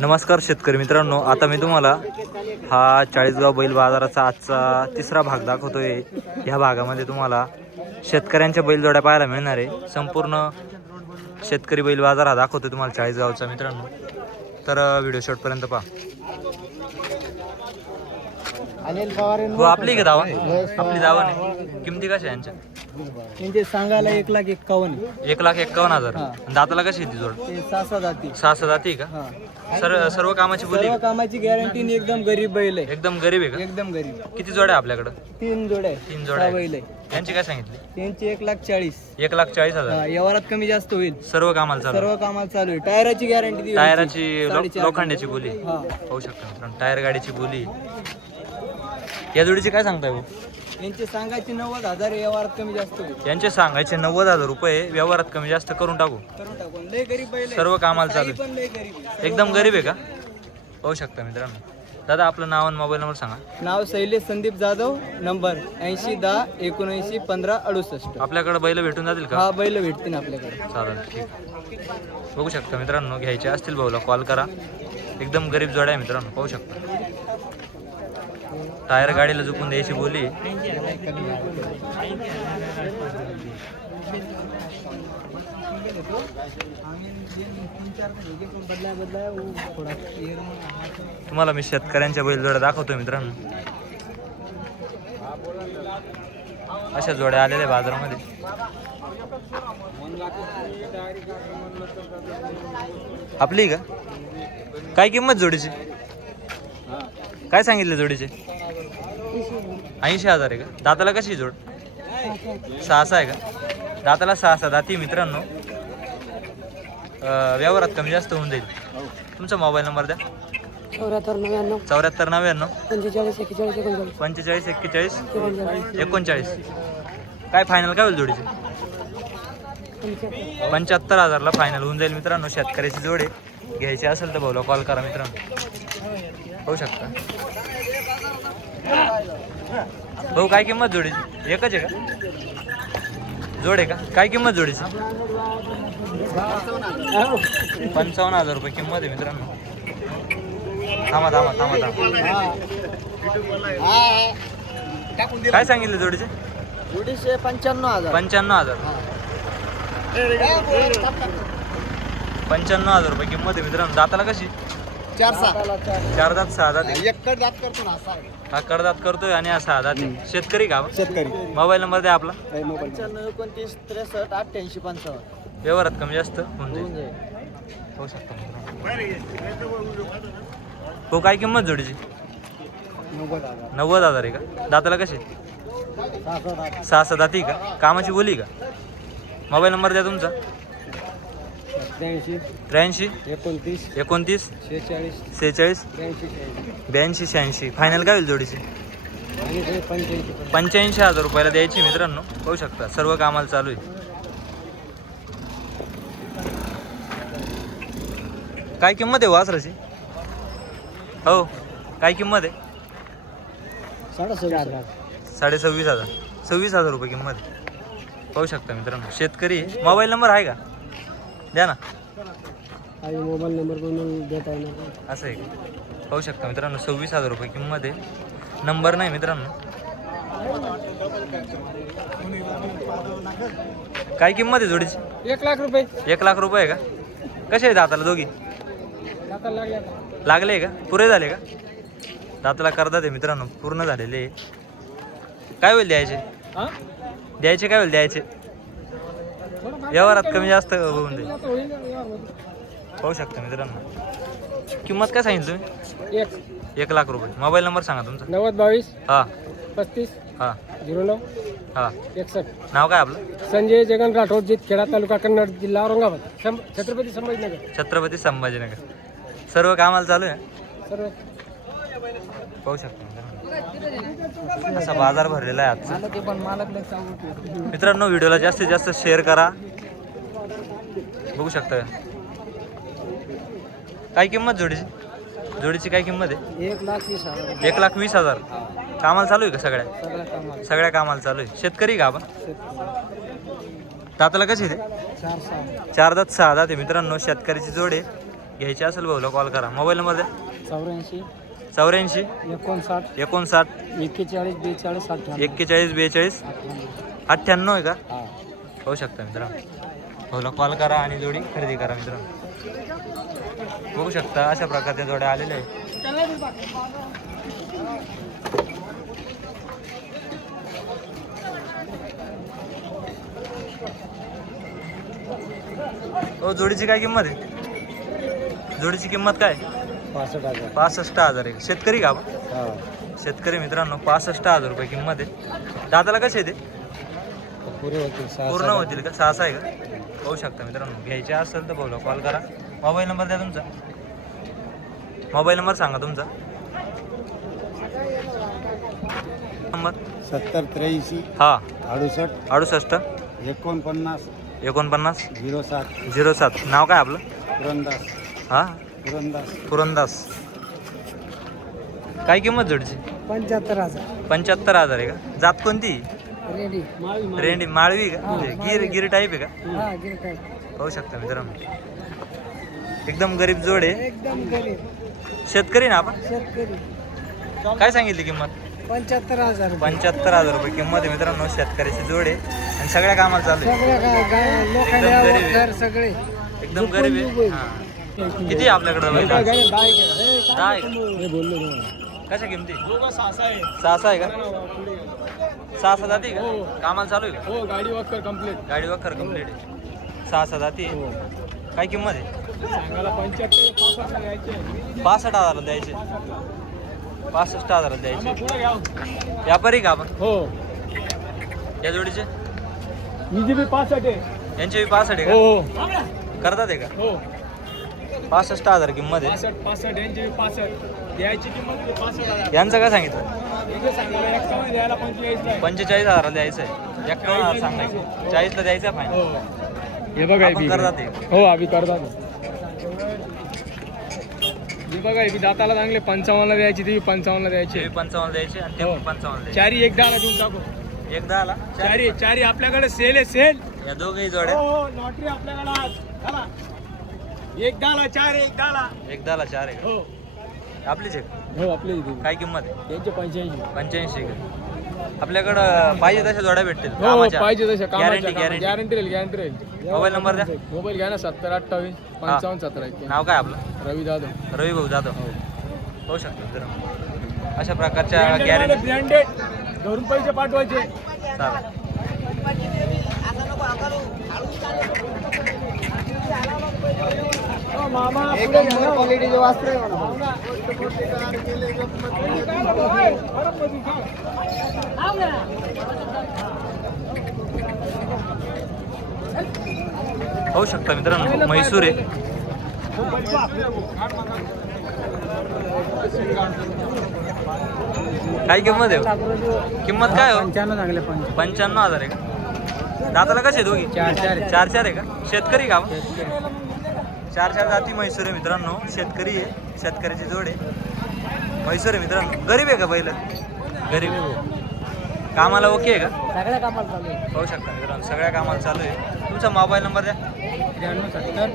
नमस्कार शेतकरी मित्रांनो, आता मी तुम्हाला हा चाळीसगाव बैल बाजाराचा आजचा तिसरा भाग दाखवतोय। ह्या भागामध्ये तुम्हाला शेतकऱ्यांच्या बैलजोड्या पाहायला मिळणार आहे। संपूर्ण शेतकरी बैल बाजार हा दाखवतोय तुम्हाला चाळीसगावचा मित्रांनो, तर व्हिडिओ शेवटपर्यंत पहा। हो आपली का दावा? आपली दावा नाही। किमती कशा यांच्या? म्हणजे सांगायला 1,51,000 1,51,000। दाताला कशी ती जोड? ते 6 जाती 6 जाती का? सर्व कामाची बोली? सर्व कामाची गॅरंटी एकदम गरीब बैल आहे। एकदम गरीब आहे का? एकदम गरीब। किती जोड्या आपल्याकडे? 3 जोड्या 3 जोड्या बैल आहे। यांची काय सांगितली? त्यांची 1,40,000। 1,40,000। व्यवहारात कमी जास्त होईल। सर्व कामाला चालू? सर्व कामाला चालू आहे। टायराची गॅरंटी दिली। टायराची लोखंडाची बोली होऊ शकते मित्रांनो, टायर गाडीची बोली। या जोडीची काय सांगताय भाऊ? यांचे सांगायचे 90,000, व्यवहारात कमी जास्त होईल। यांचे सांगायचे 90,000 रुपये, व्यवहारात कमी जास्त करून टाकू। लय गरीब बैल आहे। सर्व कामाला चालू पण लय गरीब आहे। एकदम गरीब आहे का? होऊ शकता मित्रांनो। दादा आपलं नाव आणि मोबाईल नंबर सांगा। नाव शैलेश संदीप जाधव, नंबर 8010791568। आपल्याकडे बैल भेटून जातील का? हा बैल भेटतील आपल्याकडे। चालेल, ठीक। बघू शकता मित्रांनो, घ्यायचे असतील भाऊला कॉल करा। एकदम गरीब जोड्या आहे मित्रांनो, पाहू शकता। टायर गाडीला झुकून द्यायची बोली। तुम्हाला मी शेतकऱ्यांच्या बैलजोड्या दाखवतोय मित्रांनो, अशा जोड्या आलेल्या बाजारामध्ये। आपली का? काय किंमत जोडीची? काय सांगितले जोडीचे? 80,000 आहे का? दाताला कशी जोड? 6 आहे का? दाताला 6 दाती मित्रांनो। व्यवहारात कमी जास्त होऊन जाईल। तुमचा मोबाईल नंबर द्या। 7499 7499 45 41 45 41 काय फायनल काय होईल जोडीचे? 75,000ला फायनल होऊन जाईल मित्रांनो। शेतकऱ्याची जोडे घ्यायची असेल तर भाऊला कॉल करा मित्रांनो, होऊ शकता। भाऊ काय किंमत जोडीची? एकच आहे का? जोड आहे का? काय किंमत जोडीची? 55,000 रुपये किंमत आहे मित्रांनो। थांबा थांबा थांबा थांबा। काय सांगितले जोडीचे? जोडीचे 95,000। 95,000 95,000 रुपये किंमत आहे मित्रांनो। दाताला कशी? 4 दात 6 दात आहे। एक दात करतो ना असा हा कडदात करतोय आणि असा 6 दात आहे। शेतकरी का? शेतकरी। मोबाईल नंबर द्या आपला। 95 29 63 88 55। व्यवहारात कमी जास्त होऊन जाईल, होऊ शकतं। हो काय किंमत जोडीची? 90,000 आहे का? दाताला कशी? 6 दाती का? कामाची बोली का? मोबाईल नंबर द्या तुमचा। 83 83 29 29 46 46 82 86। फायनल काय होईल जोडीची? 85,000 रुपयाला द्यायची मित्रांनो, होऊ शकता। सर्व कामाला चालू आहे। काय किंमत आहे वासराची? हो काय किंमत आहे? 26,000 26,000 26,000 रुपये किंमत आहे, पाहू शकता मित्रांनो। शेतकरी। मोबाईल नंबर आहे का? द्या ना। मोबाईल नंबर पण देता येणार असं आहे का? पाहू शकता मित्रांनो, 26,000 रुपये किंमत आहे। नंबर नाही मित्रांनो। काय किंमत आहे जोडीची? 1,00,000 रुपये। 1,00,000 रुपये आहे का? कसे आहे दाताला दोघी? लागले का? पुरे झाले का? दाताला करतात आहे मित्रांनो, पूर्ण झालेले। काय होईल द्यायचे? द्यायचे काय होईल द्यायचे? व्यवहारात कमी जास्त होऊन जाईल, पाहू शकता मित्रांनो। किंमत काय सांगितली तुम्ही? 1,00,000 रुपये। मोबाईल नंबर सांगा तुमचा। 9022 हा 35 हा 09 हा 61। नाव काय आपलं? संजय जगन राठोड, खेडा तालुका कन्नड, जिल्हा औरंगाबाद, छत्रपती संभाजीनगर। छत्रपती संभाजीनगर। सर्व कामाला चालू आहे, सर्व पाहू शकता मित्रांनो। असा बाजार भरलेला आहे आजचा मित्रांनो। व्हिडिओला जास्तीत जास्त शेअर करा, बघू शकता। काय किंमत जोडीची? जोडीची काय किंमत आहे? 1,20,000। 1,20,000। कामाला चालू आहे का? सगळ्या कामाला चालू आहे। शेतकरी का आपण? दाताला कशी ते? 4 दात 6 दात आहे मित्रांनो। शेतकऱ्याची जोड आहे। घ्यायची असेल भाऊला कॉल करा. मोबाईल नंबर द्या. 84 84 59 59 41 42 58 41 42 98 आहे का? हा. होऊ शकता मित्रांनो. भाऊला कॉल करा आणि जोडी खरेदी करा मित्रांनो. बघू शकता अशा प्रकारच्या जोड्या आलेल्या आहे. हो, जोडीची काय किंमत आहे? जोडीची किंमत काय? 65,000. 65,000 आहे. शेतकरी का आपण? हा. शेतकरी मित्रांनो 65,000 रुपये किंमत आहे. दाताला कसे आहे ते? पुरे होतील पूर्ण होतील का? 6 आहे का? होऊ शकता मित्रांनो. घ्यायचे असेल तर बोला, कॉल करा. मोबाईल नंबर द्या तुमचा. मोबाईल नंबर सांगा तुमचा. नंबर 70 83 हा 68 68 49 49 07 07. नाव काय आपलं? पुरंदास हा पुरंदास. पुरंदास. काय किंमत जोडीची? 75,000. 75,000 आहे का? जात कोणती? रेडी रेंडी माळवी का? म्हणजे गिर टाईप आहे का? हा गिर काय पाहू शकता मित्रांनो. एकदम गरीब जोड आहे. एकदम गरीब शेतकरी ना आपण? शेतकरी. काय सांगितली किंमत? 75,000. 75,000 रुपये किंमत आहे मित्रांनो. शेतकरीची जोड आहे आणि सगळ्या कामाला चालू आहे. सगळ्या एकदम गरीब आहे. घर सगळे एकदम गरीब आहे. हा. किती आहे आपल्याकडे बैल? 10 आहे का? कशा किमती? 6 आहे का? 6 जाती का? कामाला चालू आहे का? हो गाडी वक्कर कंप्लीट. गाडी वखर कंप्लीट आहे. 6 जाती आहे. काय किंमत आहे? सांगायला 75 65,000 द्यायचे. 65,000 द्यायचे. व्यापारी का आपण? हो या जोडीचे? हिची बी 65 आहे. यांचे 65 आहे हो का? करतात आहे का? हो 65,000 किंमत आहे. 65 यांची बी 65. द्यायची किंमत 65,000. यांचं काय सांगितलं? इथे सांगायला 51 द्यायला 45 आहे. 45,000 द्यायचं आहे. 51,000 सांगायचं. 40ला द्यायचं आहे फायनल. हो हे बघा आपण करतात आहे. हो आम्ही करतात. हे बघा ही दाताला चांगले 55 द्यायची ती 55 द्यायची. 55 द्यायचे आणि ते हो. 55 द्यायचे. चारी एक डाला देऊन टाकू. एकदा आला चारी चारी आपल्याकडे सेल आहे सेल. या दोघही जोड्या हो लॉटरी आपल्याकडे आज. चला. एक डाला चार एक डाला. एकदाला 4 आहे हो का? आपलीच आहे का? हो आपल्या इथे काय किंमत आहे? त्यांचे 85. 85 का? आपल्याकडं पाहिजे तशा जोड्या भेटतील हो कामाच्या. पाहिजे तशा गॅरंटी गॅरंटी. गॅरंटी राहील गॅरंटी राहील. मोबाईल नंबर द्या. मोबाईल घ्या ना 70 28 55 17 नाव काय आपलं? रवी जाधव. रवी भाऊ जाधव. होऊ शकतो मित्रांनो. अशा प्रकारच्या गॅरंटी ब्रँडेड घरून पैसे पाठवायचे. चालेल. मामा क्वालिटीचे वास्त्र होऊ शकता मित्रांनो. म्हैसूर आहे. काय किंमत आहे? किंमत काय हो? 95 सांगले 95,000 आहे का? दाताला कसे दोघी? 4 आहे का? शेतकरी का आपण? 4 जाती म्हैसूर आहे मित्रांनो. शेतकरी आहे. शेतकऱ्याची जोड आहे. म्हैसूर आहे मित्रांनो. गरीब आहे का पहिलं? गरीब आहे. कामाला ओके आहे का? सगळ्या कामाला चालू आहे. पाहू शकता मित्रांनो. सगळ्या कामाला चालू आहे. तुमचा मोबाईल नंबर द्या. 93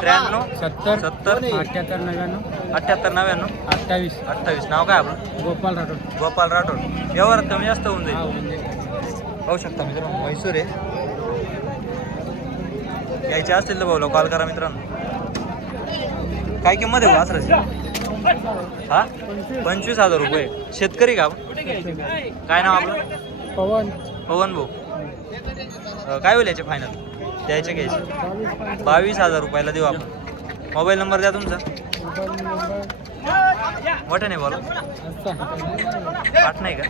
त्र्याण्णव 70 70 78 99 78 99 28 28. नाव काय आपलं? गोपाल राठोड. गोपाल राठोड. व्यवहारात कमी जास्त होऊन जाईल. पाहू शकता मित्रांनो. म्हैसूर आहे. यायचे असतील तर भाऊला कॉल करा मित्रांनो. काय किंमत आहे वासराची? हा 25,000 रुपये. शेतकरी का आपण? काय नाव आपलं? पवन पवन भाऊ. काय होईल याचे फायनल? द्यायचे घ्यायचे? 22,000 रुपयाला देऊ आपण. मोबाईल नंबर द्या तुमचा. मोठं नाही बोला. 8 नाही का?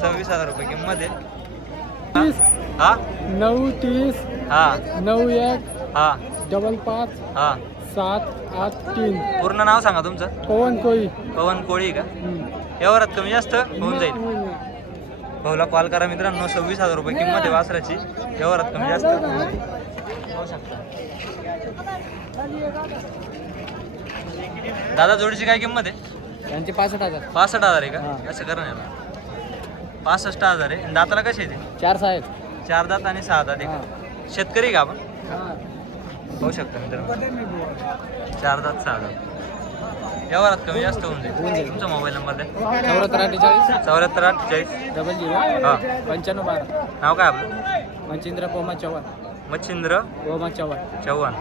26,000 रुपये किंमत आहे. हा 930 हा 91 हा 55 हा 783. पूर्ण नाव सांगा तुमचं. पवन कोळी. पवन कोळी का? व्यवहारात कमी जास्त होऊन जाईल. भाऊला कॉल करा मित्रांनो. 26,000 रुपये किंमत आहे वासराची. व्यवहारात कमी जास्त होऊ शकता. दादा जोडीची काय किंमत आहे? त्यांचे 65,000. 65,000 आहे का? असं करा ना. 65,000 आहे. दाताला कसे आहे ते? 4 साहेब. 4 दात आणि 6 दात आहे का? शेतकरी का आपण? पाहू शकता मित्रांनो 4 दात 6 दात. व्यवहारात कमी जास्त होऊन जाईल. तुमचा मोबाईल नंबर द्या. 74 74 48 00 हां 95 12. नाव काय आपलं? मच्छिंद्र पोमा चव्हाण. मच्छिंद्र पोमा चव्हाण. चव्हाण.